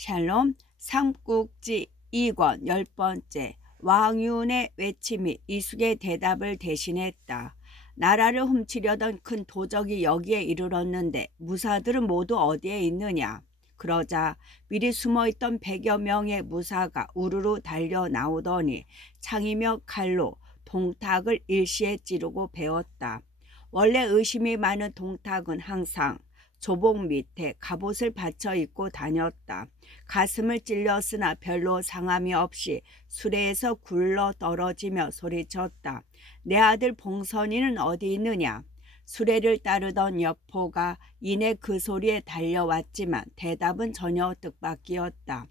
샬롬 삼국지 2권 10번째. 왕윤의 외침이 이숙의 대답을 대신했다. 나라를 훔치려던 큰 도적이 여기에 이르렀는데 무사들은 모두 어디에 있느냐. 그러자 미리 숨어있던 100여 명의 무사가 우르르 달려 나오더니 창이며 칼로 동탁을 일시에 찌르고 베었다. 원래 의심이 많은 동탁은 항상 조복 밑에 갑옷을 받쳐 입고 다녔다. 가슴을 찔렸으나 별로 상함이 없이 수레에서 굴러 떨어지며 소리쳤다. 내 아들 봉선이는 어디 있느냐. 수레를 따르던 여포가 이내 그 소리에 달려왔지만 대답은 전혀 뜻밖이었다.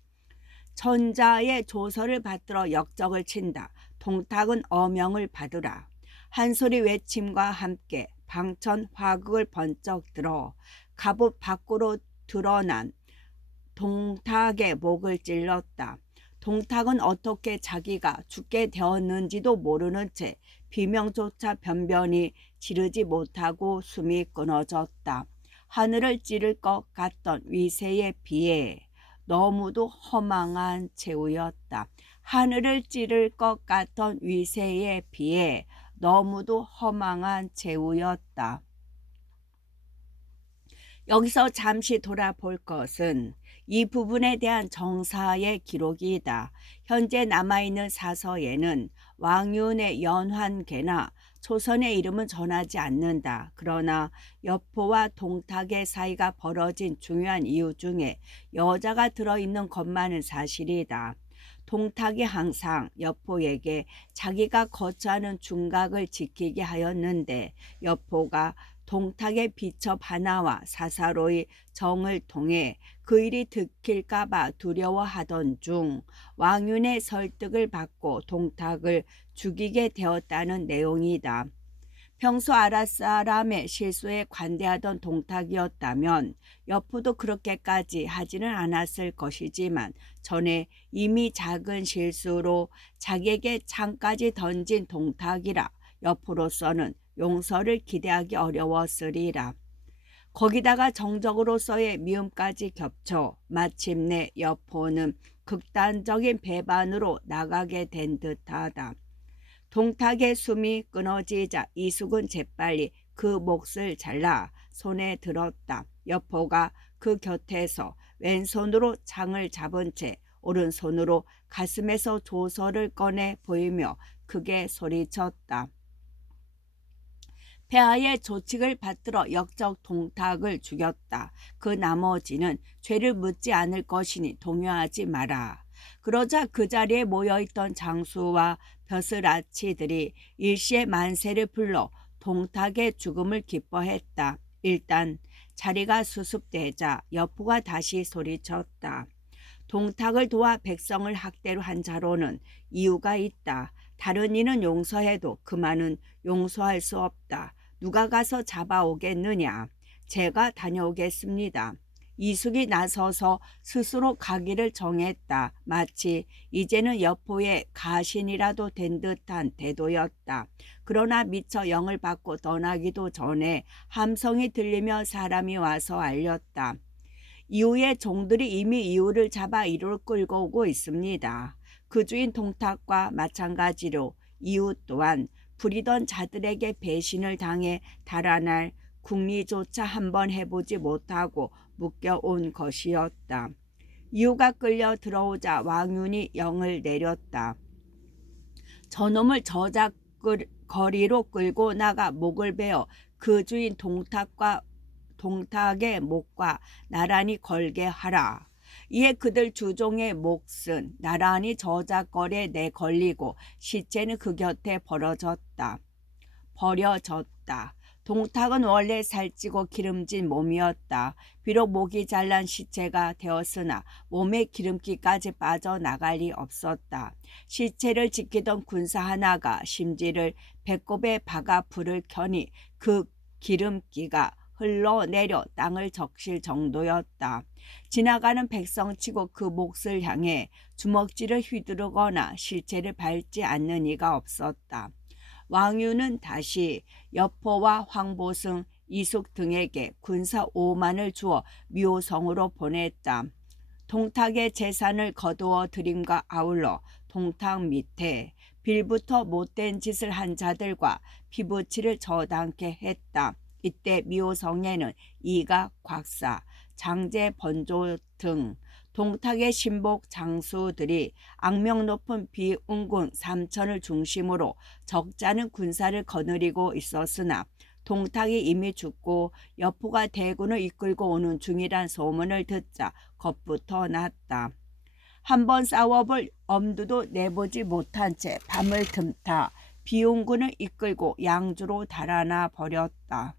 천자의 조서를 받들어 역적을 친다. 동탁은 어명을 받으라. 한 소리 외침과 함께 방천 화극을 번쩍 들어 갑옷 밖으로 드러난 동탁의 목을 찔렀다. 동탁은 어떻게 자기가 죽게 되었는지도 모르는 채 비명조차 변변히 지르지 못하고 숨이 끊어졌다. 하늘을 찌를 것 같던 위세에 비해 너무도 허망한 최후였다. 하늘을 찌를 것 같던 위세에 비해 너무도 허망한 최후였다. 여기서 잠시 돌아볼 것은 이 부분에 대한 정사의 기록이다. 현재 남아있는 사서에는 왕윤의 연환계나 초선의 이름은 전하지 않는다. 그러나 여포와 동탁의 사이가 벌어진 중요한 이유 중에 여자가 들어있는 것만은 사실이다. 동탁이 항상 여포에게 자기가 거처하는 중각을 지키게 하였는데 여포가 동탁의 비첩 하나와 사사로이 정을 통해 그 일이 들킬까봐 두려워하던 중 왕윤의 설득을 받고 동탁을 죽이게 되었다는 내용이다. 평소 아랫사람의 실수에 관대하던 동탁이었다면 여포도 그렇게까지 하지는 않았을 것이지만 전에 이미 작은 실수로 자기에게 창까지 던진 동탁이라 여포로서는 용서를 기대하기 어려웠으리라. 거기다가 정적으로서의 미움까지 겹쳐 마침내 여포는 극단적인 배반으로 나가게 된 듯하다. 동탁의 숨이 끊어지자 이숙은 재빨리 그 몫을 잘라 손에 들었다. 여포가 그 곁에서 왼손으로 창을 잡은 채 오른손으로 가슴에서 조서를 꺼내 보이며 크게 소리쳤다. 폐하의 조칙을 받들어 역적 동탁을 죽였다. 그 나머지는 죄를 묻지 않을 것이니 동요하지 마라. 그러자 그 자리에 모여있던 장수와 벼슬아치들이 일시에 만세를 불러 동탁의 죽음을 기뻐했다. 일단 자리가 수습되자 여포가 다시 소리쳤다. 동탁을 도와 백성을 학대로 한 자로는 이유가 있다. 다른 이는 용서해도 그만은 용서할 수 없다. 누가 가서 잡아오겠느냐. 제가 다녀오겠습니다. 이숙이 나서서 스스로 가기를 정했다. 마치 이제는 여포의 가신이라도 된 듯한 태도였다. 그러나 미처 영을 받고 떠나기도 전에 함성이 들리며 사람이 와서 알렸다. 이후에 종들이 이미 이웃을 잡아 이리로 끌고 오고 있습니다. 그 주인 동탁과 마찬가지로 이웃 또한 부리던 자들에게 배신을 당해 달아날 국리조차 한번 해보지 못하고 묶여온 것이었다. 이웃가 끌려 들어오자 왕윤이 영을 내렸다. 저놈을 저작거리로 끌고 나가 목을 베어 그 주인 동탁의 목과 나란히 걸게 하라. 이에 그들 주종의 몫은 나란히 저작거리에 내걸리고 시체는 그 곁에 버려졌다. 동탁은 원래 살찌고 기름진 몸이었다. 비록 목이 잘난 시체가 되었으나 몸에 기름기까지 빠져나갈 리 없었다. 시체를 지키던 군사 하나가 심지를 배꼽에 박아 불을 켜니 그 기름기가 흘러내려 땅을 적실 정도였다. 지나가는 백성치고 그 몫을 향해 주먹질을 휘두르거나 실체를 밟지 않는 이가 없었다. 왕윤은 다시 여포와 황보승, 이숙 등에게 군사 5만을 주어 묘성으로 보냈다. 동탁의 재산을 거두어 들임과 아울러 동탁 밑에 빌부터 못된 짓을 한 자들과 피부치를 저당케 했다. 이때 미호성에는 이가 곽사, 장제 번조 등 동탁의 신복 장수들이 악명 높은 비운군 삼천을 중심으로 적잖은 군사를 거느리고 있었으나 동탁이 이미 죽고 여포가 대군을 이끌고 오는 중이란 소문을 듣자 겁부터 났다. 한번 싸워볼 엄두도 내보지 못한 채 밤을 틈타 비운군을 이끌고 양주로 달아나 버렸다.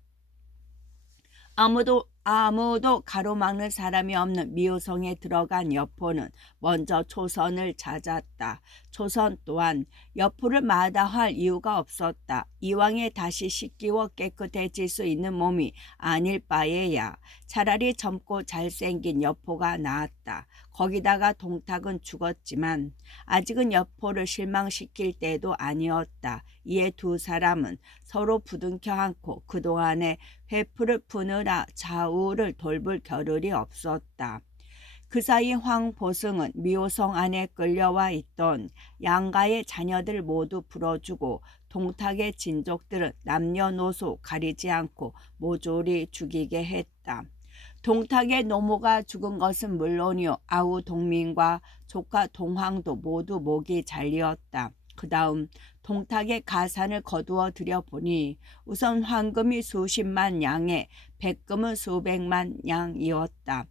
아무도 가로막는 사람이 없는 미호성에 들어간 여포는 먼저 초선을 찾았다. 초선 또한 여포를 마다할 이유가 없었다. 이왕에 다시 씻기워 깨끗해질 수 있는 몸이 아닐 바에야 차라리 젊고 잘생긴 여포가 나았다. 거기다가 동탁은 죽었지만 아직은 여포를 실망시킬 때도 아니었다. 이에 두 사람은 서로 부둥켜 안고 그동안의 회프를 푸느라 좌우를 돌볼 겨를이 없었다. 그 사이 황보승은 미호성 안에 끌려와 있던 양가의 자녀들 모두 풀어주고 동탁의 진족들은 남녀노소 가리지 않고 모조리 죽이게 했다. 동탁의 노모가 죽은 것은 물론이요 아우 동민과 조카 동황도 모두 목이 잘리었다. 그 다음 동탁의 가산을 거두어 들여보니 우선 황금이 수십만 양에 백금은 수백만 양이었다.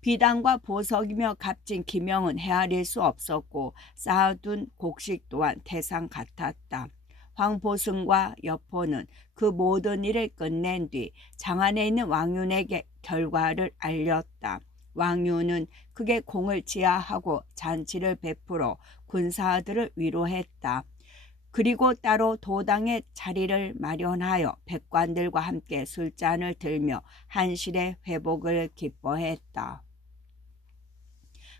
비단과 보석이며 값진 기명은 헤아릴 수 없었고 쌓아둔 곡식 또한 태산 같았다. 황보승과 여포는 그 모든 일을 끝낸 뒤 장안에 있는 왕윤에게 결과를 알렸다. 왕윤은 크게 공을 지하하고 잔치를 베풀어 군사들을 위로했다. 그리고 따로 도당의 자리를 마련하여 백관들과 함께 술잔을 들며 한실의 회복을 기뻐했다.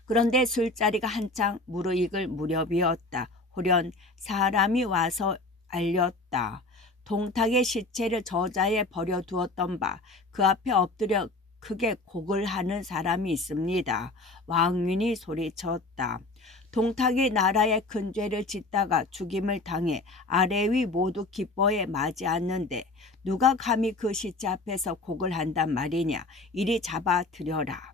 그런데 술자리가 한창 무르익을 무렵이었다.忽然 사람이 와서 알렸다. 동탁의 시체를 저자에 버려두었던 바 그 앞에 엎드려 크게 곡을 하는 사람이 있습니다. 왕윤이 소리쳤다. 동탁이 나라에 큰 죄를 짓다가 죽임을 당해 아래 위 모두 기뻐해 맞이 않는데 누가 감히 그 시체 앞에서 곡을 한단 말이냐. 이리 잡아들여라.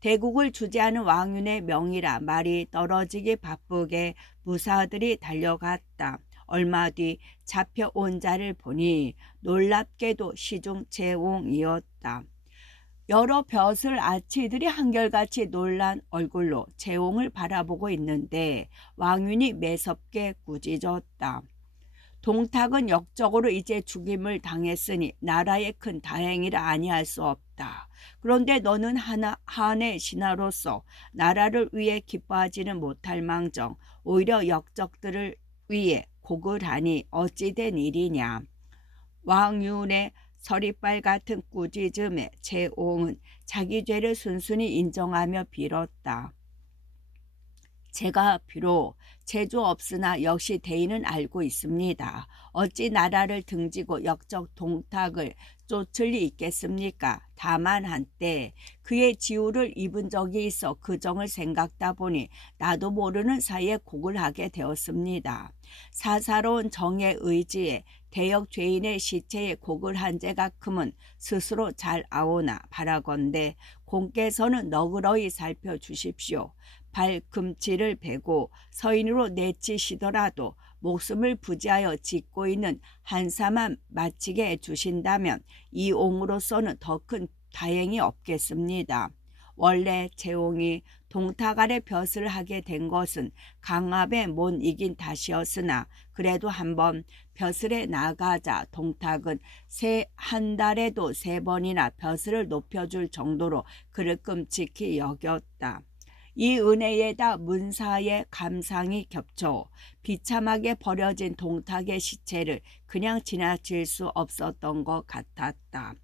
대국을 주재하는 왕윤의 명이라 말이 떨어지기 바쁘게 무사들이 달려갔다. 얼마 뒤 잡혀온 자를 보니 놀랍게도 시중 재홍이었다. 여러 벼슬 아치들이 한결같이 놀란 얼굴로 재홍을 바라보고 있는데 왕윤이 매섭게 꾸짖었다. 동탁은 역적으로 이제 죽임을 당했으니 나라의 큰 다행이라 아니할 수 없다. 그런데 너는 한의 신하로서 나라를 위해 기뻐하지는 못할 망정 오히려 역적들을 위해 곡을 하니 어찌 된 일이냐. 왕윤의 서리빨 같은 꾸짖음에 재홍은 자기 죄를 순순히 인정하며 빌었다. 제가 비록 재주 없으나 역시 대의는 알고 있습니다. 어찌 나라를 등지고 역적 동탁을 쫓을 리 있겠습니까? 다만 한때 그의 지우를 입은 적이 있어 그 정을 생각다 보니 나도 모르는 사이에 곡을 하게 되었습니다. 사사로운 정의 의지에 대역 죄인의 시체에 곡을 한 죄가 크면 스스로 잘 아오나 바라건대 공께서는 너그러이 살펴주십시오. 발금치를 베고 서인으로 내치시더라도 목숨을 부지하여 짓고 있는 한사만 마치게 해주신다면 이 옹으로서는 더 큰 다행이 없겠습니다. 원래 재홍이 동탁 아래 벼슬을 하게 된 것은 강압에 못 이긴 탓이었으나 그래도 한번 벼슬에 나가자 동탁은 한 달에도 3번이나 벼슬을 높여줄 정도로 그를 끔찍히 여겼다. 이 은혜에다 문사의 감상이 겹쳐 비참하게 버려진 동탁의 시체를 그냥 지나칠 수 없었던 것 같았다.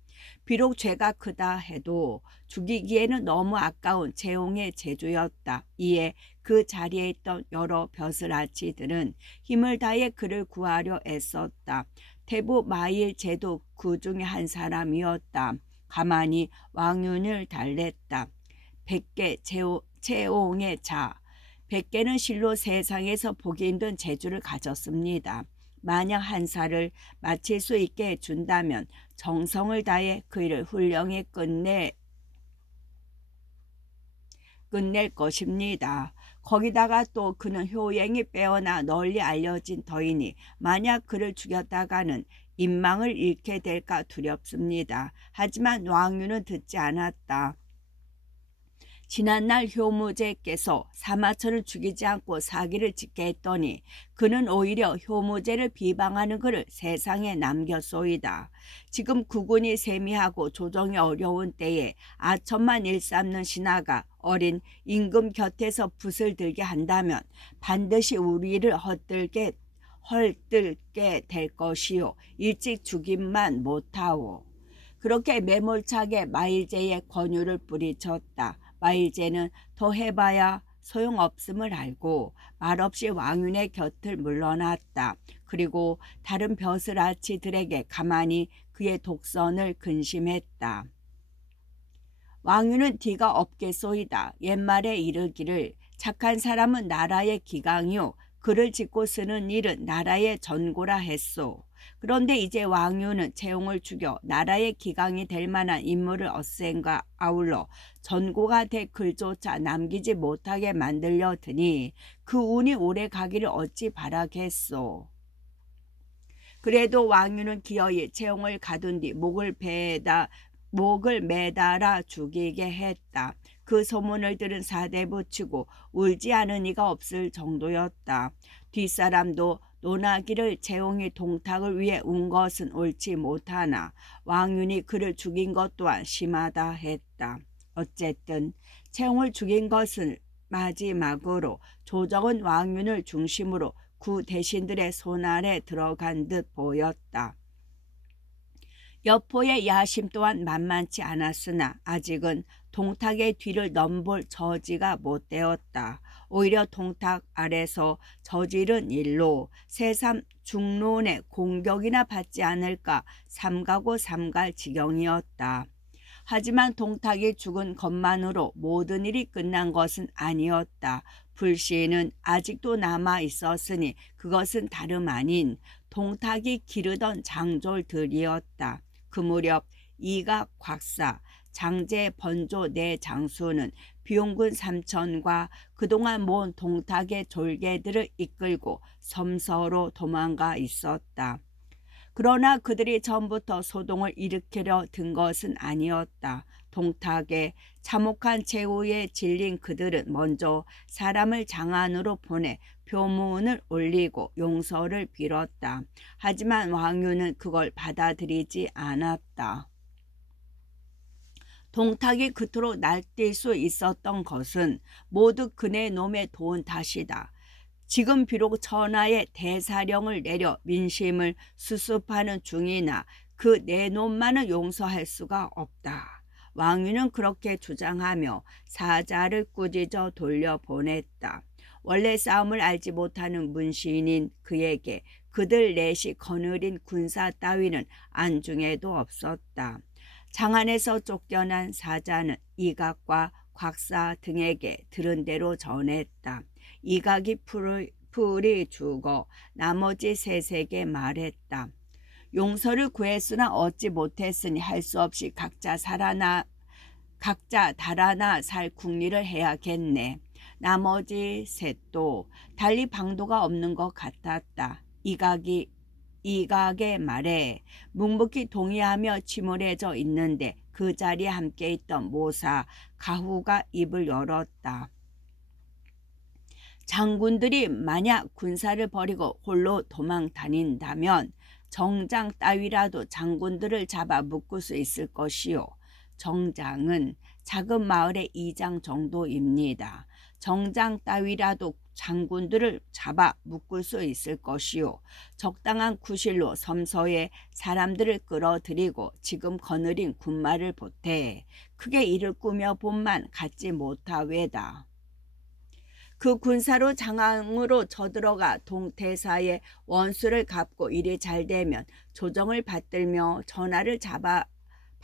비록 죄가 크다 해도 죽이기에는 너무 아까운 재홍의 재주였다. 이에 그 자리에 있던 여러 벼슬아치들은 힘을 다해 그를 구하려 애썼다. 태부 마일제도 그 중에 한 사람이었다. 가만히 왕윤을 달랬다. 100개 채옹의 자. 백개는 실로 세상에서 보기 힘든 재주를 가졌습니다. 만약 한 살을 마칠 수 있게 해준다면 정성을 다해 그 일을 훌륭히 끝낼 것입니다. 거기다가 또 그는 효행이 빼어나 널리 알려진 터이니 만약 그를 죽였다가는 인망을 잃게 될까 두렵습니다. 하지만 왕유는 듣지 않았다. 지난날 효무제께서 사마천을 죽이지 않고 사기를 짓게 했더니 그는 오히려 효무제를 비방하는 글을 세상에 남겼소이다. 지금 국운이 세미하고 조정이 어려운 때에 아천만 일삼는 신하가 어린 임금 곁에서 붓을 들게 한다면 반드시 우리를 헐뜯게 될 것이요 일찍 죽임만 못하오. 그렇게 매몰차게 마일제의 권유를 뿌리쳤다. 마일제는 더 해봐야 소용없음을 알고 말없이 왕윤의 곁을 물러났다. 그리고 다른 벼슬아치들에게 가만히 그의 독선을 근심했다. 왕윤은 뒤가 없겠소이다. 옛말에 이르기를 착한 사람은 나라의 기강이요 글을 짓고 쓰는 일은 나라의 전고라 했소. 그런데 이제 왕유는 채용을 죽여 나라의 기강이 될 만한 인물을 얻센과 아울러 전고가 될 글조차 남기지 못하게 만들려 드니 그 운이 오래 가기를 어찌 바라겠소. 그래도 왕유는 기어이 채용을 가둔 뒤 목을 매달아 죽이게 했다. 그 소문을 들은 사대부치고 울지 않은 이가 없을 정도였다. 뒷사람도 논하기를 채용이 동탁을 위해 운 것은 옳지 못하나 왕윤이 그를 죽인 것 또한 심하다 했다. 어쨌든 채용을 죽인 것은 마지막으로 조정은 왕윤을 중심으로 구 대신들의 손 아래 들어간 듯 보였다. 여포의 야심 또한 만만치 않았으나 아직은 동탁의 뒤를 넘볼 저지가 못 되었다. 오히려 동탁 아래서 저지른 일로 새삼 중론의 공격이나 받지 않을까 삼가고 삼갈 지경이었다. 하지만 동탁이 죽은 것만으로 모든 일이 끝난 것은 아니었다. 불씨는 아직도 남아 있었으니 그것은 다름 아닌 동탁이 기르던 장졸들이었다. 그 무렵 이각 곽사, 장제 번조 네 장수는 비용군 삼천과 그동안 모은 동탁의 졸개들을 이끌고 섬서로 도망가 있었다. 그러나 그들이 전부터 소동을 일으키려 든 것은 아니었다. 동탁의 참혹한 최후에 질린 그들은 먼저 사람을 장안으로 보내 표문을 올리고 용서를 빌었다. 하지만 왕유는 그걸 받아들이지 않았다. 동탁이 그토록 날뛸 수 있었던 것은 모두 그네 놈의 도운 탓이다. 지금 비록 천하의 대사령을 내려 민심을 수습하는 중이나 그 내놈만은 용서할 수가 없다. 왕유는 그렇게 주장하며 사자를 꾸짖어 돌려보냈다. 원래 싸움을 알지 못하는 문신인 그에게 그들 넷이 거느린 군사 따위는 안중에도 없었다. 장안에서 쫓겨난 사자는 이각과 곽사 등에게 들은 대로 전했다. 이각이 풀이 죽어 나머지 셋에게 말했다. 용서를 구했으나 얻지 못했으니 할 수 없이 각자 달아나 살 궁리를 해야겠네. 나머지 셋도 달리 방도가 없는 것 같았다. 이각의 말에 묵묵히 동의하며 침울해져 있는데 그 자리에 함께 있던 모사 가후가 입을 열었다. 장군들이 만약 군사를 버리고 홀로 도망 다닌다면 정장 따위라도 장군들을 잡아 묶을 수 있을 것이요. 정장은 작은 마을의 2장 정도입니다. 정장 따위라도 장군들을 잡아 묶을 수 있을 것이요. 적당한 구실로 섬서에 사람들을 끌어들이고 지금 거느린 군마를 보태 크게 이를 꾸며본만 갖지 못하외다. 그 군사로 장항으로 쳐들어가 동태사의 원수를 갚고 일이 잘 되면 조정을 받들며 전하를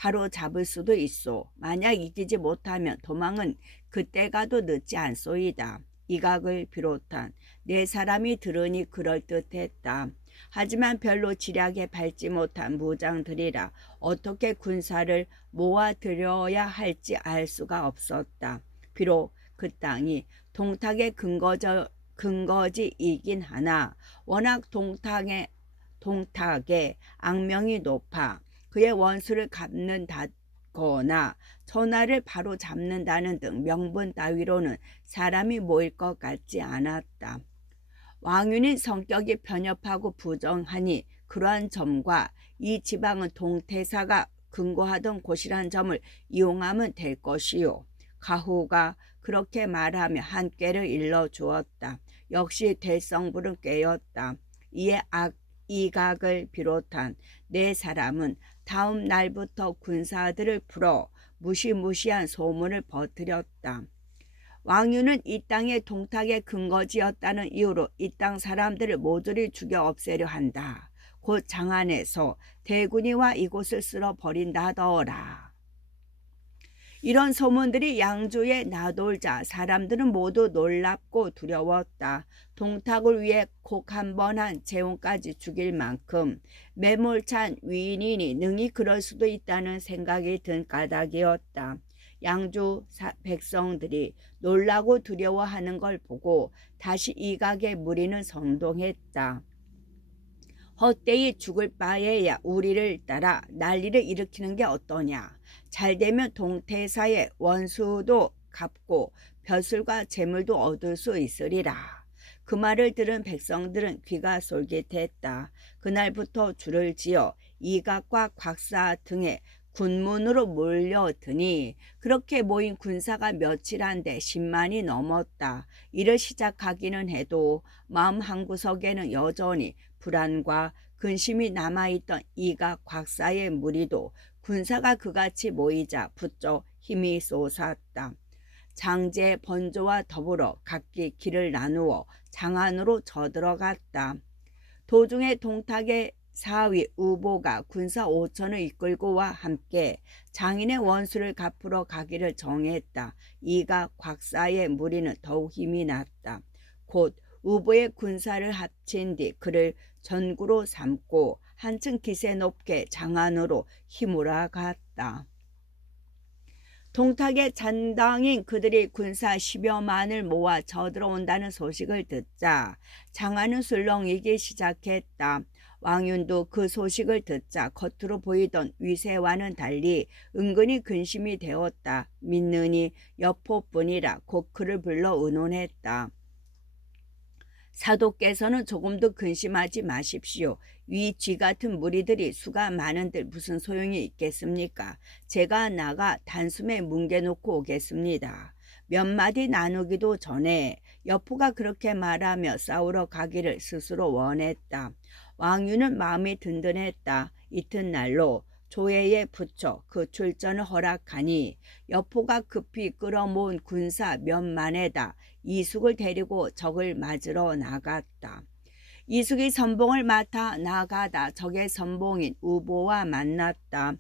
바로 잡을 수도 있소. 만약 이기지 못하면 도망은 그때 가도 늦지 않소이다. 이각을 비롯한 네 사람이 들으니 그럴듯했다. 하지만 별로 지략에 밟지 못한 무장들이라 어떻게 군사를 모아들여야 할지 알 수가 없었다. 비록 그 땅이 동탁의 근거지이긴 하나 워낙 동탁의 악명이 높아 그의 원수를 갚는다거나 전하를 바로 잡는다는 등 명분 따위로는 사람이 모일 것 같지 않았다. 왕윤인 성격이 편협하고 부정하니 그러한 점과 이 지방은 동태사가 근거하던 곳이란 점을 이용하면 될 것이요. 가후가 그렇게 말하며 한 꾀를 일러주었다. 역시 대성불은 꾀였다. 이에 이각을 비롯한 네 사람은 다음 날부터 군사들을 풀어 무시무시한 소문을 퍼뜨렸다. 왕유는 이 땅의 동탁의 근거지였다는 이유로 이 땅 사람들을 모조리 죽여 없애려 한다. 곧 장안에서 대군이 와 이곳을 쓸어버린다 하더라. 이런 소문들이 양주에 나돌자 사람들은 모두 놀랍고 두려웠다. 동탁을 위해 곡 한 번 한 재혼까지 죽일 만큼 매몰찬 위인이니 능히 그럴 수도 있다는 생각이 든 까닭이었다. 양주 백성들이 놀라고 두려워하는 걸 보고 다시 이각의 무리는 선동했다. 헛되이 죽을 바에야 우리를 따라 난리를 일으키는 게 어떠냐. 잘되면 동태사의 원수도 갚고 벼슬과 재물도 얻을 수 있으리라. 그 말을 들은 백성들은 귀가 솔깃했다. 그날부터 줄을 지어 이각과 곽사 등의 군문으로 몰려드니 그렇게 모인 군사가 며칠 한데 10만이 넘었다. 이를 시작하기는 해도 마음 한구석에는 여전히 불안과 근심이 남아있던 이각 곽사의 무리도 군사가 그같이 모이자 부쩍 힘이 솟았다. 장제 번조와 더불어 각기 길을 나누어 장안으로 저들어갔다. 도중에 동탁의 사위 우보가 군사 5천을 이끌고와 함께 장인의 원수를 갚으러 가기를 정했다. 이각 곽사의 무리는 더욱 힘이 났다. 곧 우보의 군사를 합친 뒤 그를 전구로 삼고 한층 기세 높게 장안으로 힘으로 갔다. 동탁의 잔당인 그들이 군사 10여만을 모아 저들어온다는 소식을 듣자 장안은 술렁이기 시작했다. 왕윤도 그 소식을 듣자 겉으로 보이던 위세와는 달리 은근히 근심이 되었다. 믿느니 여포뿐이라 곧 그를 불러 의논했다. 사도께서는 조금도 근심하지 마십시오. 위 쥐 같은 무리들이 수가 많은들 무슨 소용이 있겠습니까? 제가 나가 단숨에 뭉개놓고 오겠습니다. 몇 마디 나누기도 전에 여포가 그렇게 말하며 싸우러 가기를 스스로 원했다. 왕유는 마음이 든든했다. 이튿날로 조회에 붙여 그 출전을 허락하니 여포가 급히 끌어모은 군사 몇만에다 이숙을 데리고 적을 맞으러 나갔다. 이숙이 선봉을 맡아 나가다 적의 선봉인 우보와 만났다.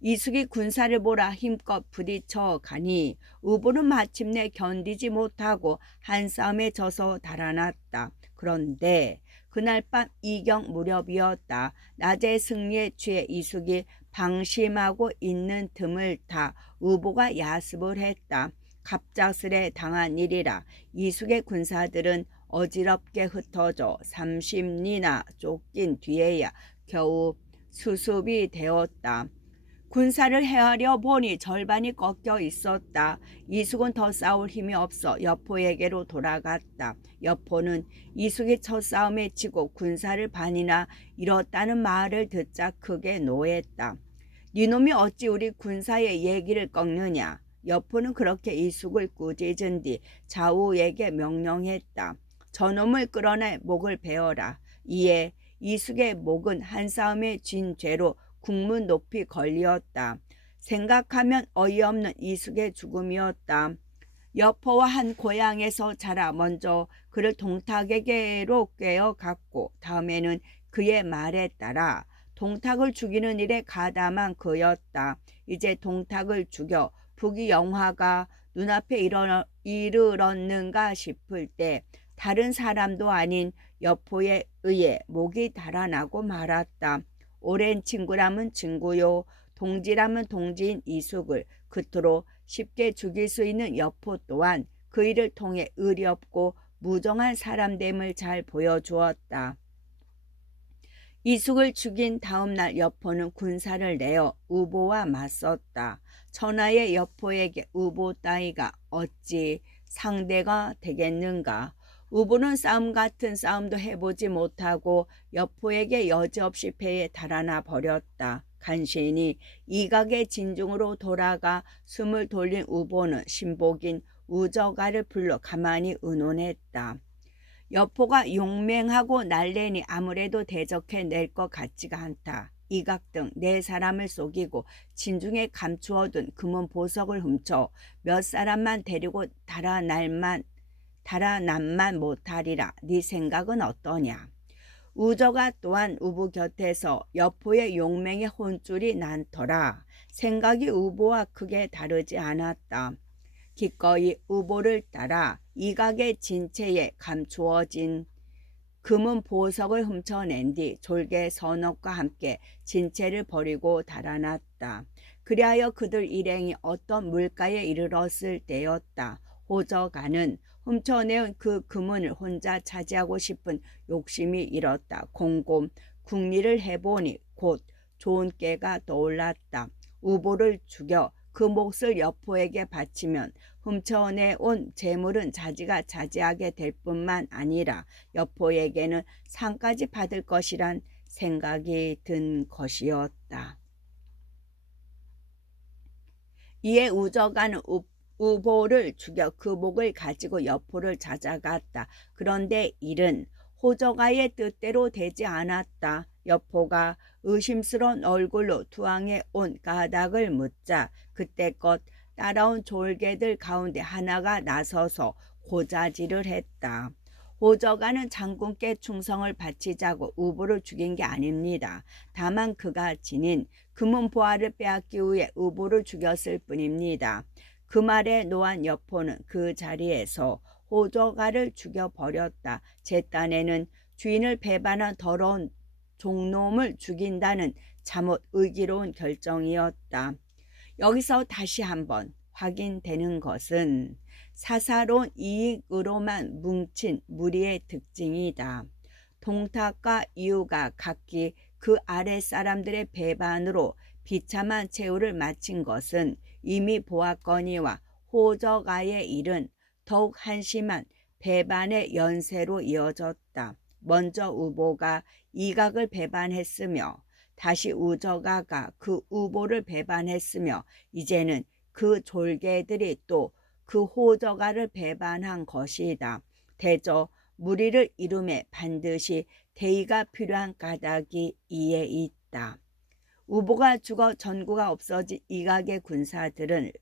이숙이 군사를 몰아 힘껏 부딪혀 가니 우보는 마침내 견디지 못하고 한싸움에 져서 달아났다. 그런데 그날 밤 이경 무렵이었다. 낮에 승리에 취해 이숙이 방심하고 있는 틈을 타 우보가 야습을 했다. 갑작스레 당한 일이라 이숙의 군사들은 어지럽게 흩어져 30리나 쫓긴 뒤에야 겨우 수습이 되었다. 군사를 헤아려 보니 절반이 꺾여 있었다. 이숙은 더 싸울 힘이 없어 여포에게로 돌아갔다. 여포는 이숙이 첫 싸움에 지고 군사를 반이나 잃었다는 말을 듣자 크게 노했다. 니놈이 어찌 우리 군사의 얘기를 꺾느냐. 여포는 그렇게 이숙을 꾸짖은 뒤 좌우에게 명령했다. 저놈을 끌어내 목을 베어라. 이에 이숙의 목은 한 싸움에 진 죄로 국문 높이 걸리었다. 생각하면 어이없는 이숙의 죽음이었다. 여포와 한 고향에서 자라 먼저 그를 동탁에게로 꿰어갔고 다음에는 그의 말에 따라 동탁을 죽이는 일에 가담한 그였다. 이제 동탁을 죽여 북이 영화가 눈앞에 이르렀는가 싶을 때 다른 사람도 아닌 여포에 의해 목이 달아나고 말았다. 오랜 친구라면 친구요, 동지라면 동지인 이숙을 끝으로 쉽게 죽일 수 있는 여포 또한 그 일을 통해 의리없고 무정한 사람됨을 잘 보여주었다. 이숙을 죽인 다음 날 여포는 군사를 내어 우보와 맞섰다. 천하의 여포에게 우보 따위가 어찌 상대가 되겠는가. 우보는 싸움 같은 싸움도 해보지 못하고 여포에게 여지없이 패에 달아나 버렸다. 간신히 이각의 진중으로 돌아가 숨을 돌린 우보는 신복인 우저가를 불러 가만히 의논했다. 여포가 용맹하고 날래니 아무래도 대적해낼 것 같지가 않다. 이각 등 네 사람을 속이고 진중에 감추어둔 금은 보석을 훔쳐 몇 사람만 데리고 달아남만 못하리라. 네 생각은 어떠냐. 우저가 또한 우부 곁에서 여포의 용맹에 혼쭐이 난터라. 생각이 우보와 크게 다르지 않았다. 기꺼이 우보를 따라 이각의 진체에 감추어진 금은 보석을 훔쳐낸 뒤 졸개 선업과 함께 진체를 버리고 달아났다. 그리하여 그들 일행이 어떤 물가에 이르렀을 때였다. 호저가는 훔쳐내온 그 금은을 혼자 차지하고 싶은 욕심이 일었다. 곰곰 궁리를 해보니 곧 좋은 깨가 떠올랐다. 우보를 죽여 그 몫을 여포에게 바치면 훔쳐내온 재물은 자기가 차지하게 될 뿐만 아니라 여포에게는 상까지 받을 것이란 생각이 든 것이었다. 이에 우저가는 우보를 죽여 그 몫을 가지고 여포를 찾아갔다. 그런데 일은 호저가의 뜻대로 되지 않았다. 여포가 의심스러운 얼굴로 투항해 온 까닭을 묻자 그때껏 따라온 졸개들 가운데 하나가 나서서 고자질을 했다. 호저가는 장군께 충성을 바치자고 우보를 죽인 게 아닙니다. 다만 그가 지닌 금은 보화를 빼앗기 위해 우보를 죽였을 뿐입니다. 그 말에 노한 여포는 그 자리에서 호저가를 죽여버렸다. 제 딴에는 주인을 배반한 더러운 종놈을 죽인다는 잠옷 의기로운 결정이었다. 여기서 다시 한번 확인되는 것은 사사로운 이익으로만 뭉친 무리의 특징이다. 동탁과 이유가 각기 그 아랫사람들의 배반으로 비참한 최후를 마친 것은 이미 보았거니와 호저가의 일은 더욱 한심한 배반의 연쇄로 이어졌다. 먼저 우보가 이각을 배반했으며 다시 우저가가 그 우보를 배반했으며 이제는 그 졸개들이 또 그 호저가를 배반한 것이다. 대저 무리를 이룸에 반드시 대의가 필요한 까닭이 이에 있다. 우보가 죽어 전구가 없어진 이각의 군사들을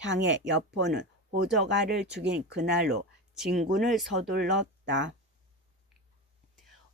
향해 여포는 호저가를 죽인 그날로 진군을 서둘렀다.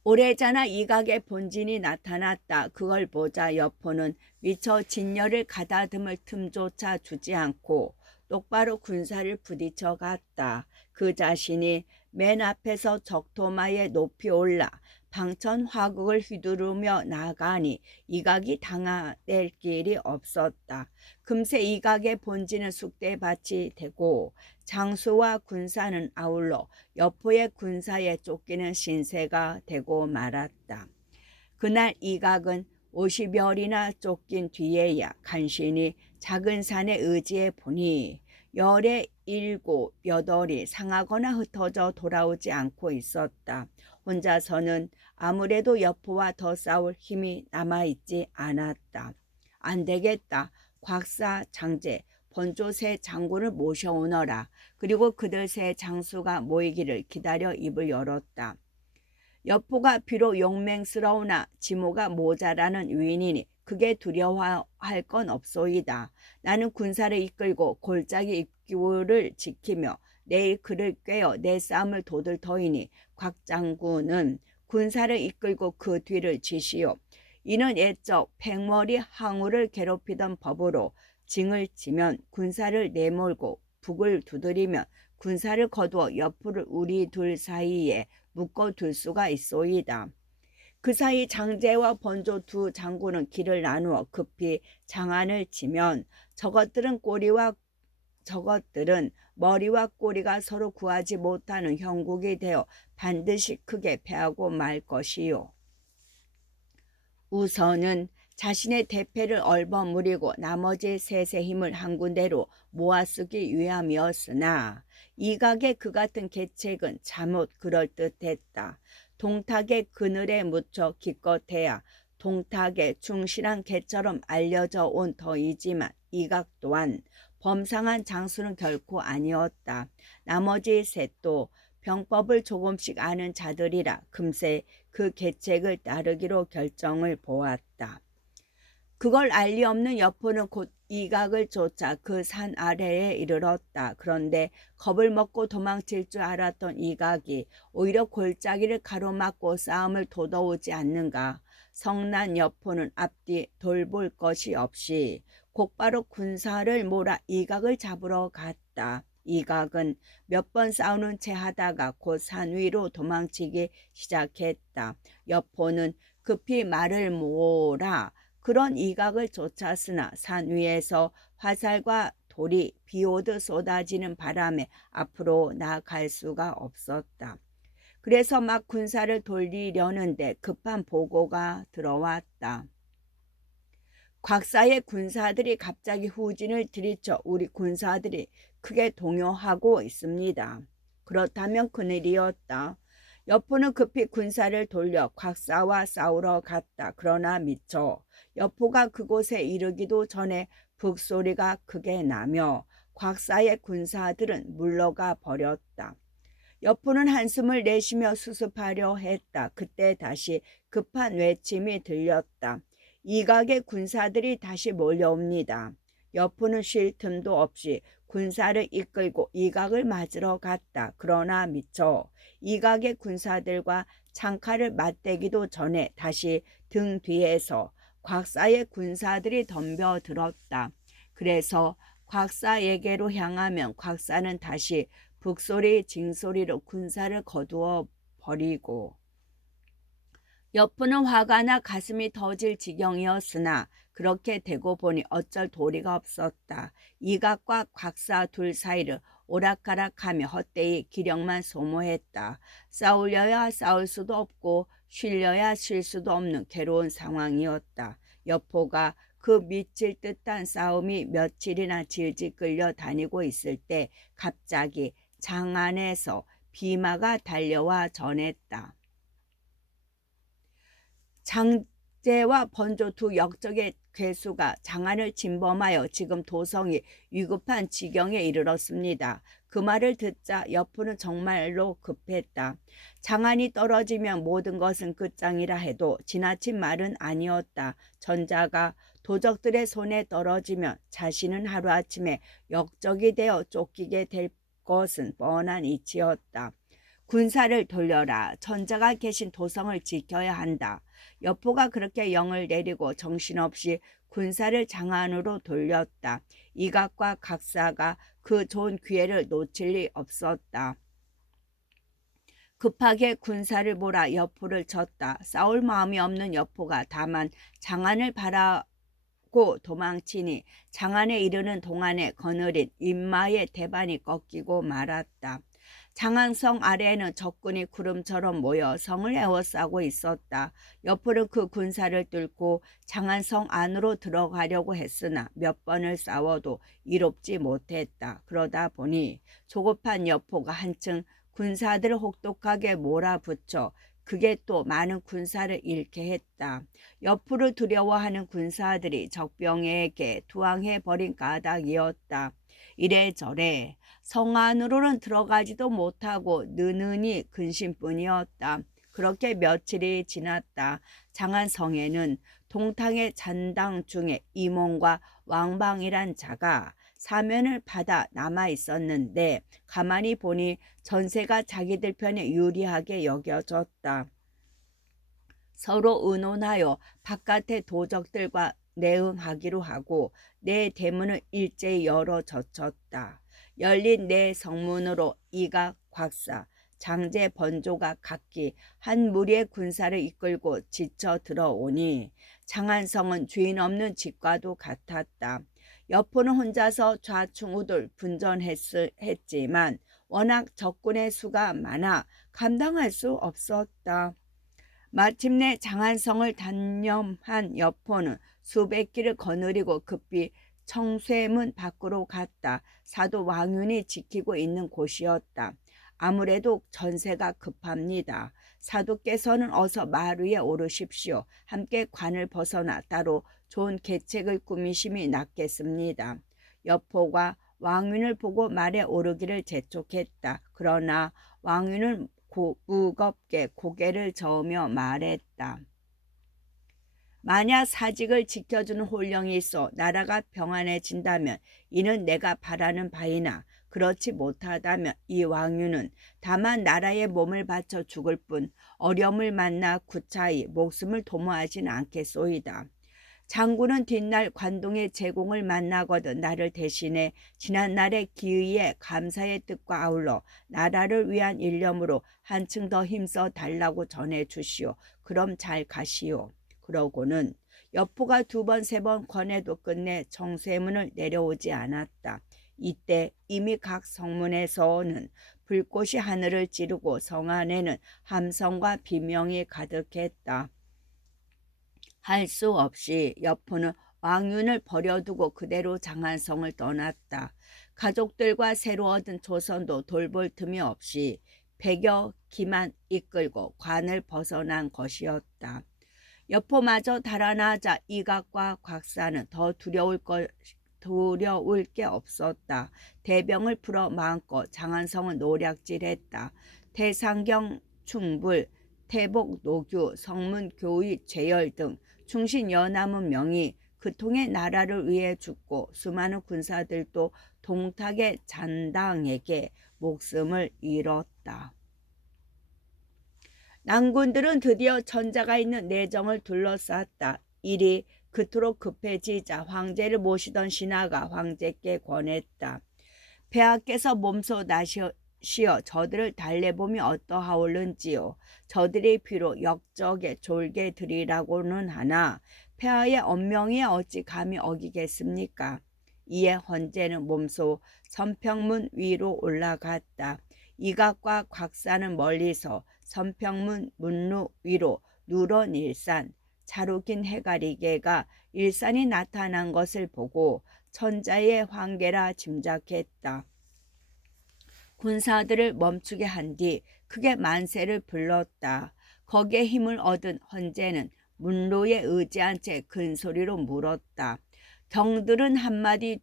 오래전에 이각의 본진이 나타났다. 그걸 보자 여포는 미처 진열을 가다듬을 틈조차 주지 않고 똑바로 군사를 부딪혀 갔다. 그 자신이 맨 앞에서 적토마에 높이 올라 방천 화국을 휘두르며 나가니 이각이 당할 길이 없었다. 금세 이각의 본진은 쑥대밭이 되고 장수와 군사는 아울러 여포의 군사에 쫓기는 신세가 되고 말았다. 그날 이각은 50열이나 쫓긴 뒤에야 간신히 작은 산에 의지해 보니 열의 7, 8이 상하거나 흩어져 돌아오지 않고 있었다. 혼자서는 아무래도 여포와 더 싸울 힘이 남아있지 않았다. 안 되겠다. 곽사 장제 번조 세 장군을 모셔오너라. 그리고 그들 세 장수가 모이기를 기다려 입을 열었다. 여포가 비록 용맹스러우나 지모가 모자라는 위인이니 그게 두려워할 건 없소이다. 나는 군사를 이끌고 골짜기 입구를 지키며 내일 그를 꿰어 내 싸움을 도들 터이니 곽 장군은 군사를 이끌고 그 뒤를 지시오. 이는 옛적 백머리 항우를 괴롭히던 법으로 징을 치면 군사를 내몰고 북을 두드리면 군사를 거두어 옆으로 우리 둘 사이에 묶어둘 수가 있소이다. 그 사이 장제와 번조 두 장군은 길을 나누어 급히 장안을 치면 저것들은 머리와 꼬리가 서로 구하지 못하는 형국이 되어 반드시 크게 패하고 말 것이요. 우선은 자신의 대패를 얼버무리고 나머지 셋의 힘을 한 군데로 모아쓰기 위함이었으나 이각의 그 같은 계책은 잘못 그럴듯했다. 동탁의 그늘에 묻혀 기껏해야 동탁의 충실한 개처럼 알려져 온 터이지만 이각 또한 범상한 장수는 결코 아니었다. 나머지 셋도 병법을 조금씩 아는 자들이라 금세 그 계책을 따르기로 결정을 보았다. 그걸 알 리 없는 여포는 곧 이각을 쫓아 그 산 아래에 이르렀다. 그런데 겁을 먹고 도망칠 줄 알았던 이각이 오히려 골짜기를 가로막고 싸움을 돋아오지 않는가. 성난 여포는 앞뒤 돌볼 것이 없이 곧바로 군사를 몰아 이각을 잡으러 갔다. 이각은 몇 번 싸우는 채 하다가 곧 산 위로 도망치기 시작했다. 여포는 급히 말을 몰아 그런 이각을 쫓았으나 산 위에서 화살과 돌이 비오듯 쏟아지는 바람에 앞으로 나아갈 수가 없었다. 그래서 막 군사를 돌리려는데 급한 보고가 들어왔다. 곽사의 군사들이 갑자기 후진을 들이쳐 우리 군사들이 크게 동요하고 있습니다. 그렇다면 큰일이었다. 여포는 급히 군사를 돌려 곽사와 싸우러 갔다. 그러나 미처 여포가 그곳에 이르기도 전에 북소리가 크게 나며 곽사의 군사들은 물러가 버렸다. 여포는 한숨을 내쉬며 수습하려 했다. 그때 다시 급한 외침이 들렸다. 이각의 군사들이 다시 몰려옵니다. 여포는 쉴 틈도 없이 군사를 이끌고 이각을 맞으러 갔다. 그러나 미처 이각의 군사들과 창칼을 맞대기도 전에 다시 등 뒤에서 곽사의 군사들이 덤벼들었다. 그래서 곽사에게로 향하면 곽사는 다시 북소리 징소리로 군사를 거두어 버리고 여포는 화가 나 가슴이 터질 지경이었으나 그렇게 되고 보니 어쩔 도리가 없었다. 이각과 곽사 둘 사이를 오락가락하며 헛되이 기력만 소모했다. 싸우려야 싸울 수도 없고 쉬려야 쉴 수도 없는 괴로운 상황이었다. 여포가 그 미칠 듯한 싸움이 며칠이나 질질 끌려 다니고 있을 때 갑자기 장안에서 비마가 달려와 전했다. 장제와 번조 두 역적의 괴수가 장안을 침범하여 지금 도성이 위급한 지경에 이르렀습니다. 그 말을 듣자 여포는 정말로 급했다. 장안이 떨어지면 모든 것은 끝장이라 해도 지나친 말은 아니었다. 전자가 도적들의 손에 떨어지면 자신은 하루아침에 역적이 되어 쫓기게 될 것은 뻔한 이치였다. 군사를 돌려라. 전자가 계신 도성을 지켜야 한다. 여포가 그렇게 영을 내리고 정신없이 군사를 장안으로 돌렸다. 이각과 각사가 그 좋은 기회를 놓칠 리 없었다. 급하게 군사를 몰아 여포를 쳤다. 싸울 마음이 없는 여포가 다만 장안을 바라고 도망치니 장안에 이르는 동안에 거느린 인마의 대반이 꺾이고 말았다. 장안성 아래에는 적군이 구름처럼 모여 성을 에워싸고 있었다. 여포는 그 군사를 뚫고 장안성 안으로 들어가려고 했으나 몇 번을 싸워도 이롭지 못했다. 그러다 보니 조급한 여포가 한층 군사들을 혹독하게 몰아붙여 그게 또 많은 군사를 잃게 했다. 여포를 두려워하는 군사들이 적병에게 투항해버린 까닭이었다. 이래저래 성 안으로는 들어가지도 못하고 느느니 근심뿐이었다. 그렇게 며칠이 지났다. 장안성에는 동탕의 잔당 중에 이몽과 왕방이란 자가 사면을 받아 남아 있었는데 가만히 보니 전세가 자기들 편에 유리하게 여겨졌다. 서로 의논하여 바깥의 도적들과 내응하기로 하고 내 대문을 일제히 열어 젖혔다. 열린 내 성문으로 이각, 곽사, 장제, 번조가 각기 한 무리의 군사를 이끌고 지쳐 들어오니 장안성은 주인 없는 집과도 같았다. 여포는 혼자서 좌충우돌 분전했지만 워낙 적군의 수가 많아 감당할 수 없었다. 마침내 장안성을 단념한 여포는 수백 길을 거느리고 급히 청쇠문 밖으로 갔다. 사도 왕윤이 지키고 있는 곳이었다. 아무래도 전세가 급합니다. 사도께서는 어서 말 위에 오르십시오. 함께 관을 벗어나 따로 좋은 계책을 꾸미심이 낫겠습니다. 여포가 왕윤을 보고 말에 오르기를 재촉했다. 그러나 왕윤은 무겁게 고개를 저으며 말했다. 만약 사직을 지켜주는 홀령이 있어 나라가 평안해진다면 이는 내가 바라는 바이나 그렇지 못하다면 이 왕유는 다만 나라에 몸을 바쳐 죽을 뿐 어려움을 만나 구차히 목숨을 도모하진 않겠소이다. 장군은 뒷날 관동의 제공을 만나거든 나를 대신해 지난날의 기의에 감사의 뜻과 아울러 나라를 위한 일념으로 한층 더 힘써 달라고 전해 주시오. 그럼 잘 가시오. 그러고는 여포가 두 번 세 번 권해도 끝내 청쇠문을 내려오지 않았다. 이때 이미 각 성문에서는 불꽃이 하늘을 찌르고 성 안에는 함성과 비명이 가득했다. 할 수 없이 여포는 왕윤을 버려두고 그대로 장안성을 떠났다. 가족들과 새로 얻은 조선도 돌볼 tum이 없이 100여 기만 이끌고 관을 벗어난 것이었다. 여포마저 달아나자 이각과 곽사는 더 두려울 게 없었다. 대병을 풀어 마음껏 장안성을 노략질했다. 태상경, 충불, 태복, 노규, 성문, 교의, 죄열 등 충신 연암은 명이 그 통해 나라를 위해 죽고 수많은 군사들도 동탁의 잔당에게 목숨을 잃었다. 난군들은 드디어 천자가 있는 내정을 둘러쌌다. 일이 그토록 급해지자 황제를 모시던 신하가 황제께 권했다. 폐하께서 몸소 나시어 저들을 달래보미 어떠하올는지요. 저들이 비록 역적에 졸게 들이라고는 하나 폐하의 언명이 어찌 감히 어기겠습니까? 이에 헌제는 몸소 선평문 위로 올라갔다. 이각과 곽사는 멀리서 선평문 문루 위로 누런 일산, 자루긴 해가리개가 일산이 나타난 것을 보고 천자의 황계라 짐작했다. 군사들을 멈추게 한 뒤 크게 만세를 불렀다. 거기에 힘을 얻은 헌제는 문로에 의지한 채 큰소리로 물었다. 경들은 한마디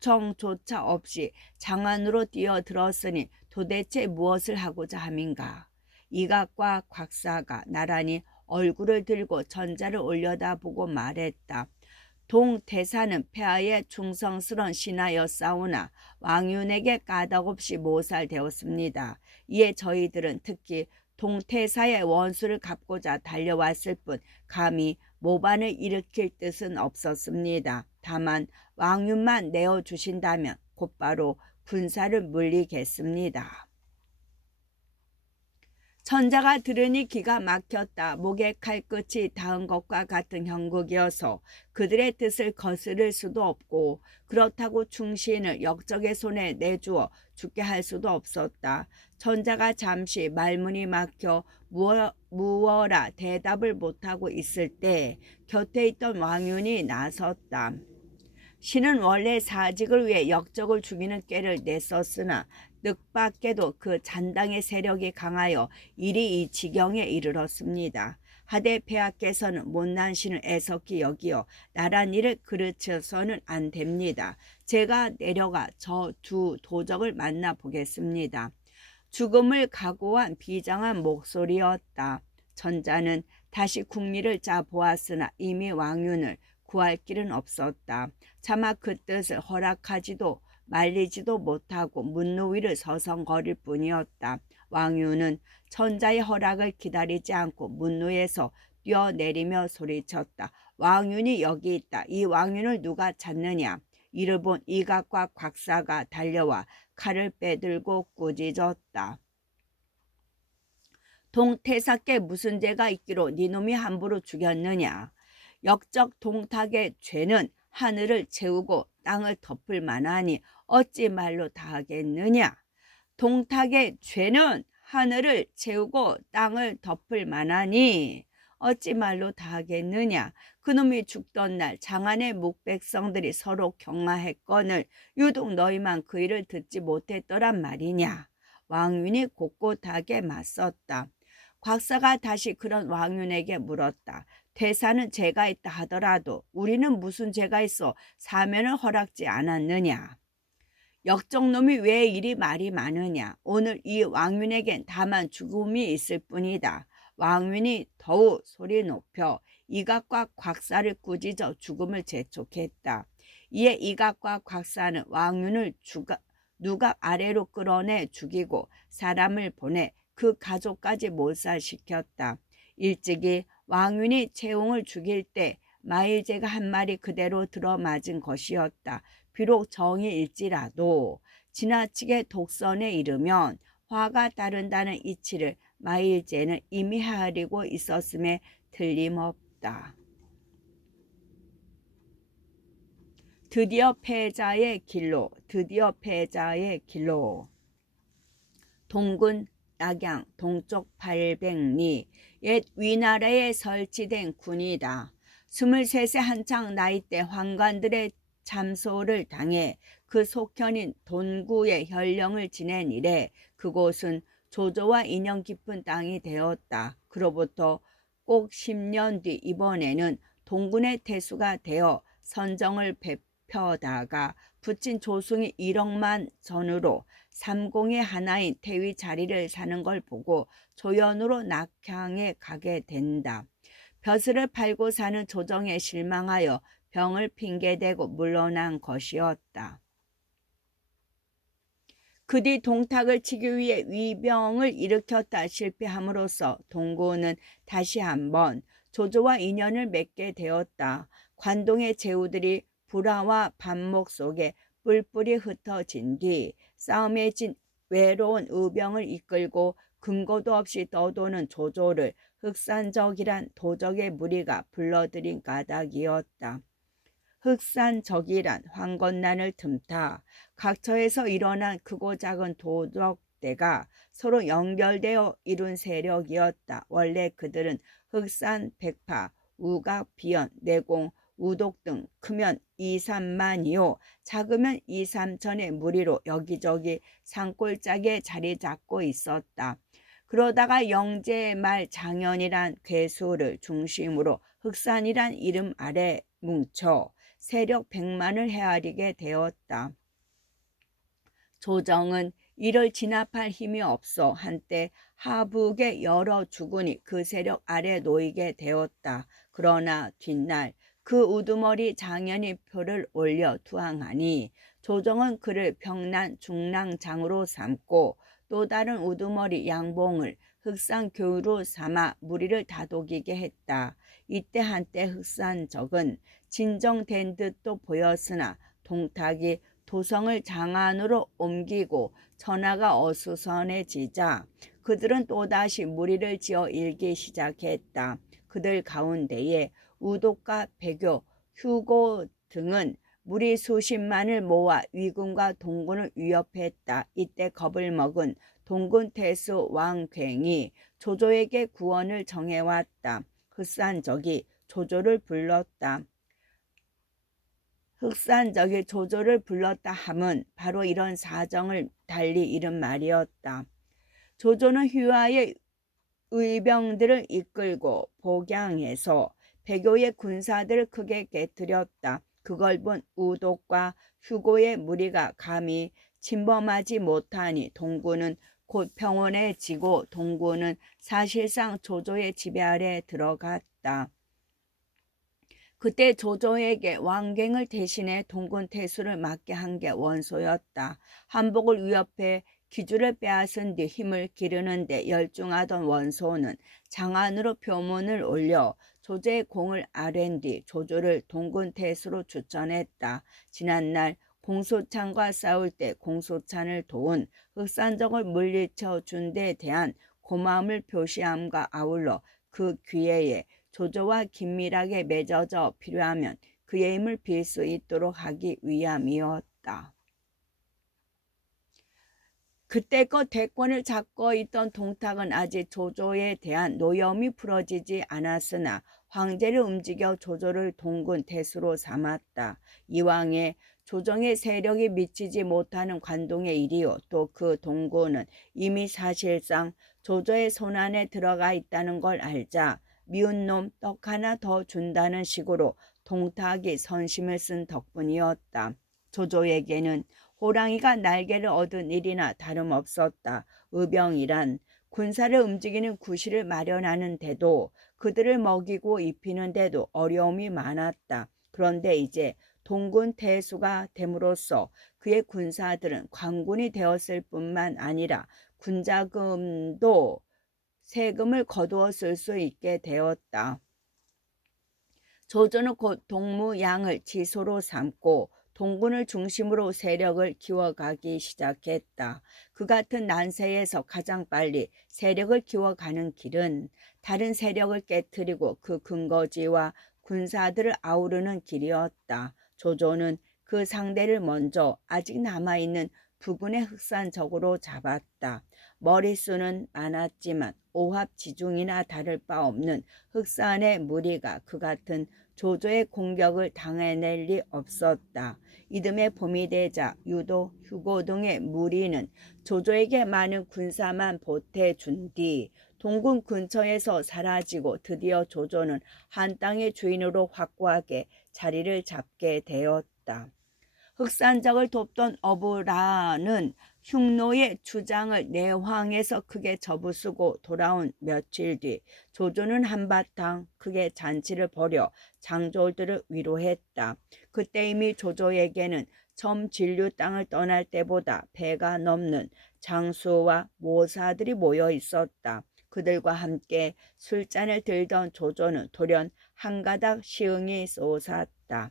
주청조차 없이 장안으로 뛰어들었으니 도대체 무엇을 하고자 함인가. 이각과 곽사가 나란히 얼굴을 들고 천자를 올려다보고 말했다. 동태사는 폐하의 충성스런 신하였사오나 왕윤에게 까닭없이 모살되었습니다. 이에 저희들은 특히 동태사의 원수를 갚고자 달려왔을 뿐 감히 모반을 일으킬 뜻은 없었습니다. 다만 왕윤만 내어주신다면 곧바로 군사를 물리겠습니다. 천자가 들으니 기가 막혔다. 목에 칼끝이 닿은 것과 같은 형국이어서 그들의 뜻을 거스를 수도 없고 그렇다고 충신을 역적의 손에 내주어 죽게 할 수도 없었다. 천자가 잠시 말문이 막혀 무어라 대답을 못하고 있을 때 곁에 있던 왕윤이 나섰다. 신은 원래 사직을 위해 역적을 죽이는 꾀를 냈었으나 뜻밖에도 그 잔당의 세력이 강하여 일이 이 지경에 이르렀습니다. 하되 폐하께서는 못난 신을 애석히 여기어 나란 일을 그르쳐서는 안 됩니다. 제가 내려가 저 두 도적을 만나 보겠습니다. 죽음을 각오한 비장한 목소리였다. 천자는 다시 국리를 짜 보았으나 이미 왕윤을 구할 길은 없었다. 차마 그 뜻을 허락하지도 말리지도 못하고 문노 위를 서성거릴 뿐이었다. 왕유는 천자의 허락을 기다리지 않고 문노에서 뛰어내리며 소리쳤다. 왕윤이 여기 있다. 이 왕윤을 누가 찾느냐? 이를 본 이각과 곽사가 달려와 칼을 빼들고 꾸짖었다. 동태사께 무슨 죄가 있기로 니놈이 함부로 죽였느냐? 역적 동탁의 죄는 하늘을 채우고 땅을 덮을 만하니 어찌 말로 다하겠느냐? 동탁의 죄는 하늘을 채우고 땅을 덮을 만하니 어찌 말로 다하겠느냐? 그놈이 죽던 날 장안의 묵백성들이 서로 경마했거늘 유독 너희만 그 일을 듣지 못했더란 말이냐? 왕윤이 곳곳하게 맞섰다. 곽사가 다시 그런 왕윤에게 물었다. 태사는 죄가 있다 하더라도 우리는 무슨 죄가 있어 사면을 허락지 않았느냐? 역적놈이 왜 이리 말이 많으냐? 오늘 이 왕윤에겐 다만 죽음이 있을 뿐이다. 왕윤이 더욱 소리 높여 이각과 곽사를 꾸짖어 죽음을 재촉했다. 이에 이각과 곽사는 왕윤을 누각 아래로 끌어내 죽이고 사람을 보내 그 가족까지 몰살시켰다. 일찍이 왕윤이 채웅을 죽일 때 마일제가 한 말이 그대로 들어맞은 것이었다. 비록 정의일지라도 지나치게 독선에 이르면 화가 따른다는 이치를 마일제는 이미 헤아리고 있었음에 틀림없다. 드디어 패자의 길로, 동군 낙양 동쪽 800리 옛 위나라에 설치된 군이다. 23세 한창 나이때 환관들의 참소를 당해 그 속현인 돈구의 현령을 지낸 이래 그곳은 조조와 인연 깊은 땅이 되었다. 그로부터 꼭 10년 뒤 이번에는 동군의 태수가 되어 선정을 베펴다가 붙인 조승이 1억만 전으로 삼공의 하나인 태위 자리를 사는 걸 보고 조연으로 낙향에 가게 된다. 벼슬을 팔고 사는 조정에 실망하여 병을 핑계대고 물러난 것이었다. 그 뒤 동탁을 치기 위해 위병을 일으켰다 실패함으로써 동구는 다시 한번 조조와 인연을 맺게 되었다. 관동의 제후들이 불화와 반목 속에 뿔뿔이 흩어진 뒤 싸움에 진 외로운 의병을 이끌고 근거도 없이 떠도는 조조를 흑산적이란 도적의 무리가 불러들인 까닭이었다. 흑산적이란 황건난을 틈타 각처에서 일어난 크고 작은 도적대가 서로 연결되어 이룬 세력이었다. 원래 그들은 흑산백파, 우각, 비연, 내공, 우독 등 크면 2, 3만이요 작으면 2, 3천의 무리로 여기저기 산골짜기에 자리 잡고 있었다. 그러다가 영제 말 장현이란 괴수를 중심으로 흑산이란 이름 아래 뭉쳐 세력 100만을 헤아리게 되었다. 조정은 이를 진압할 힘이 없어 한때 하북의 여러 주군이 그 세력 아래 놓이게 되었다. 그러나 뒷날 그 우두머리 장현이 표를 올려 투항하니 조정은 그를 평난 중랑장으로 삼고 또 다른 우두머리 양봉을 흑산교우로 삼아 무리를 다독이게 했다. 이때 한때 흑산적은 진정된 듯도 보였으나 동탁이 도성을 장안으로 옮기고 전하가 어수선해지자 그들은 또다시 무리를 지어 일기 시작했다. 그들 가운데에 우독과 배교, 휴고 등은 무리 수십만을 모아 위군과 동군을 위협했다. 이때 겁을 먹은 동군 태수 왕괭이 조조에게 구원을 정해왔다. 흑산적이 조조를 불렀다. 흑산적이 조조를 불렀다 함은 바로 이런 사정을 달리 이른 말이었다. 조조는 휴하의 의병들을 이끌고 복양에서 배교의 군사들을 크게 깨뜨렸다. 그걸 본 우독과 휴고의 무리가 감히 침범하지 못하니 동구는 곧 평온해지고 동구는 사실상 조조의 지배 아래 들어갔다. 그때 조조에게 왕갱을 대신해 동군 태수를 맡게 한 게 원소였다. 한복을 위협해 기주를 빼앗은 뒤 힘을 기르는데 열중하던 원소는 장안으로 표문을 올려 조조의 공을 아랜 뒤 조조를 동군 태수로 추천했다. 지난날 공소찬과 싸울 때 공소찬을 도운 흑산적을 물리쳐 준 데 대한 고마움을 표시함과 아울러 그 기회에 조조와 긴밀하게 맺어져 필요하면 그의 힘을 빌 수 있도록 하기 위함이었다. 그때껏 대권을 잡고 있던 동탁은 아직 조조에 대한 노여움이 풀어지지 않았으나 황제를 움직여 조조를 동군 태수로 삼았다. 이왕에 조정의 세력이 미치지 못하는 관동의 일이요. 또 그 동군은 이미 사실상 조조의 손안에 들어가 있다는 걸 알자 미운 놈 떡 하나 더 준다는 식으로 동탁이 선심을 쓴 덕분이었다. 조조에게는 호랑이가 날개를 얻은 일이나 다름없었다. 의병이란 군사를 움직이는 구실을 마련하는 데도 그들을 먹이고 입히는 데도 어려움이 많았다. 그런데 이제 동군 태수가 됨으로써 그의 군사들은 관군이 되었을 뿐만 아니라 군자금도 세금을 거두어 쓸 수 있게 되었다. 조조는 곧 동무양을 지소로 삼고 동군을 중심으로 세력을 키워가기 시작했다. 그 같은 난세에서 가장 빨리 세력을 키워가는 길은 다른 세력을 깨뜨리고 그 근거지와 군사들을 아우르는 길이었다. 조조는 그 상대를 먼저 아직 남아있는 부군의 흑산적으로 잡았다. 머릿수는 많았지만 오합지중이나 다를 바 없는 흑산의 무리가 그 같은 조조의 공격을 당해낼 리 없었다. 이듬해 봄이 되자 유도, 휴고 등의 무리는 조조에게 많은 군사만 보태준 뒤 동군 근처에서 사라지고 드디어 조조는 한 땅의 주인으로 확고하게 자리를 잡게 되었다. 흑산적을 돕던 어부라는 흉노의 주장을 내황에서 크게 접으쓰고 돌아온 며칠 뒤 조조는 한바탕 크게 잔치를 벌여 장졸들을 위로했다. 그때 이미 조조에게는 점진류 땅을 떠날 때보다 배가 넘는 장수와 모사들이 모여 있었다. 그들과 함께 술잔을 들던 조조는 돌연 한 가닥 시흥이 솟았다.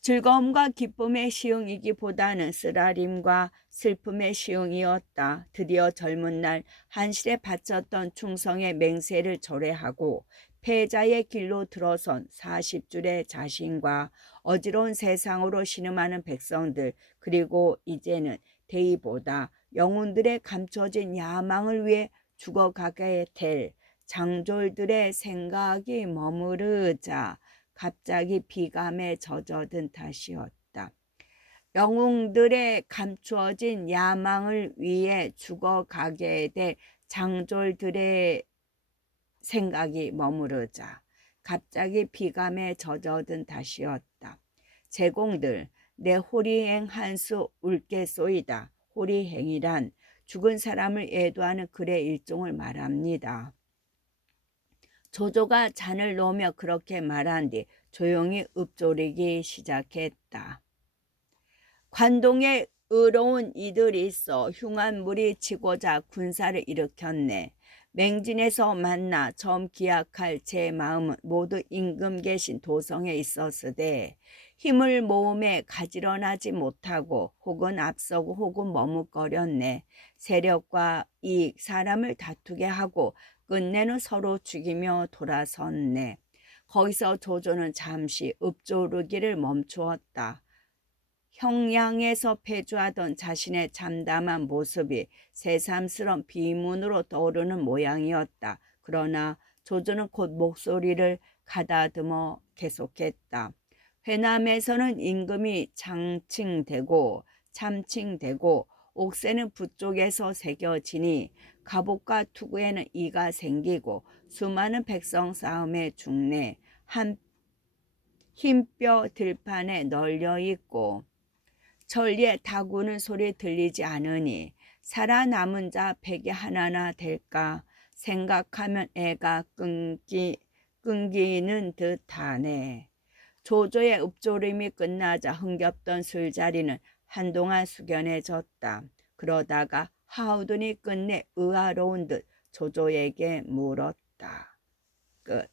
즐거움과 기쁨의 시흥이기보다는 쓰라림과 슬픔의 시흥이었다. 드디어 젊은 날 한실에 바쳤던 충성의 맹세를 절회하고 패자의 길로 들어선 40줄의 자신과 어지러운 세상으로 신음하는 백성들, 그리고 이제는 대의보다 영혼들의 감춰진 야망을 위해 죽어가게 될 장졸들의 생각이 머무르자 갑자기 비감에 젖어든 탓이었다. 영웅들의 감추어진 야망을 위해 죽어가게 될 장졸들의 생각이 머무르자 갑자기 비감에 젖어든 탓이었다. 제공들, 내 호리행 한수 울겠소이다. 호리행이란 죽은 사람을 애도하는 글의 일종을 말합니다. 조조가 잔을 놓으며 그렇게 말한 뒤 조용히 읊조리기 시작했다. 관동에 의로운 이들이 있어 흉한 물이 치고자 군사를 일으켰네. 맹진에서 만나 처음 기약할 제 마음은 모두 임금 계신 도성에 있었으되 힘을 모음에 가지런하지 못하고 혹은 앞서고 혹은 머뭇거렸네. 세력과 이익, 사람을 다투게 하고 끝내는 서로 죽이며 돌아섰네. 거기서 조조는 잠시 읊조르기를 멈추었다. 형량에서 패주하던 자신의 참담한 모습이 새삼스런 비문으로 떠오르는 모양이었다. 그러나 조조는 곧 목소리를 가다듬어 계속했다. 회남에서는 임금이 장칭되고 참칭되고 옥새는 부쪽에서 새겨지니 갑옷과 투구에는 이가 생기고 수많은 백성 싸움에 죽네. 한 흰뼈 들판에 널려 있고 전리에 다구는 소리 들리지 않으니 살아남은 자 백이 하나나 될까 생각하면 애가 끊기는 듯하네. 조조의 읊조림이 끝나자 흥겹던 술자리는 한동안 숙연해졌다. 그러다가 하우든이 끝내 의아로운 듯 조조에게 물었다. 끝.